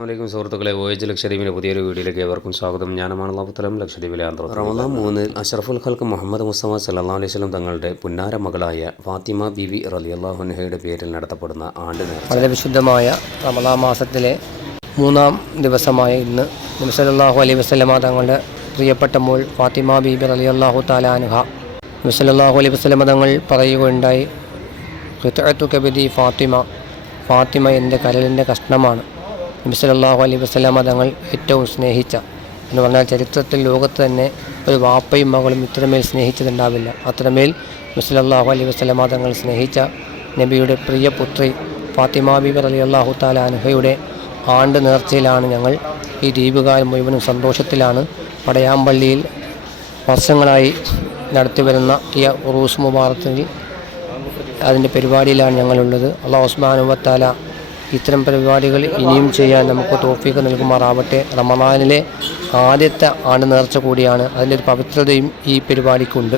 അസ്സലാമു സുഹൃത്തുക്കളെ, OH ലക്ഷദ്വീപിൻ്റെ പുതിയൊരു വീഡിയോയിലേക്ക് ഏവർക്കും സ്വാഗതം. ഞാനുമാണ് അള്ളാഹുത്തലം ലക്ഷദ്വീപിലെ റമദാൻ 3 അഷ്റഫുൽ ഖൽക്ക് മുഹമ്മദ് മുസ്തഫ സല്ലല്ലാഹു അലൈഹി വസല്ലം തങ്ങളുടെ പുന്നാര മകളായ ഫാത്തിമ ബീവി റളിയല്ലാഹു അൻഹയുടെ പേരിൽ നടത്തപ്പെടുന്ന ആണ്ട് നേർച്ച. വളരെ വിശുദ്ധമായ റമദാൻ മാസത്തിലെ 3-ാം ദിവസമായ ഇന്ന് നബി സല്ലല്ലാഹു അലൈഹി വസല്ലമ തങ്ങളുടെ പ്രിയപ്പെട്ട മോൾ ഫാത്തിമ ബീബി റളിയല്ലാഹു തആല അൻഹ നബി സല്ലല്ലാഹു അലൈഹി വസല്ലമ തങ്ങൾ പറയുകയുണ്ടായി, ഖിത്അത്തു കബദി ഫാത്തിമ എൻ്റെ കരളിൻ്റെ കഷ്ണമാണ്. നബി സല്ലല്ലാഹു അലൈഹി വസല്ലമ തങ്ങൾ ഏറ്റവും സ്നേഹിച്ച എന്ന് പറഞ്ഞാൽ ചരിത്രത്തിൽ ലോകത്ത് തന്നെ ഒരു വാപ്പയും മകളും ഇത്രമേൽ സ്നേഹിച്ചതുണ്ടാവില്ല. അത്രമേൽ നബി സല്ലല്ലാഹു അലൈഹി വസല്ലമ തങ്ങൾ സ്നേഹിച്ച നബിയുടെ പ്രിയ പുത്രി ഫാത്തിമ ബീബി റളിയല്ലാഹു തആല അൻഹയുടെ ആണ്ട് നേർച്ചയിലാണ് ഞങ്ങൾ. ഈ ദ്വീപുകാർ മുഴുവനും സന്തോഷത്തിലാണ്. പടയാമ്പള്ളിയിൽ വർഷങ്ങളായി നടത്തിവരുന്ന ഈ ഉറൂസ് മുബാറത്തിൽ അതിൻ്റെ പരിപാടിയിലാണ് ഞങ്ങളുള്ളത്. അല്ലാഹു സുബ്ഹാനഹു വ തആല ഇത്തരം പരിപാടികൾ ഇനിയും ചെയ്യാൻ നമുക്ക് തൗഫീഖ് നൽകുമാറാവട്ടെ. റമദാനിലെ ആദ്യത്തെ ആണ്ട് നേർച്ച കൂടിയാണ്. അതിൻ്റെ ഒരു പവിത്രതയും ഈ പരിപാടിക്കുണ്ട്.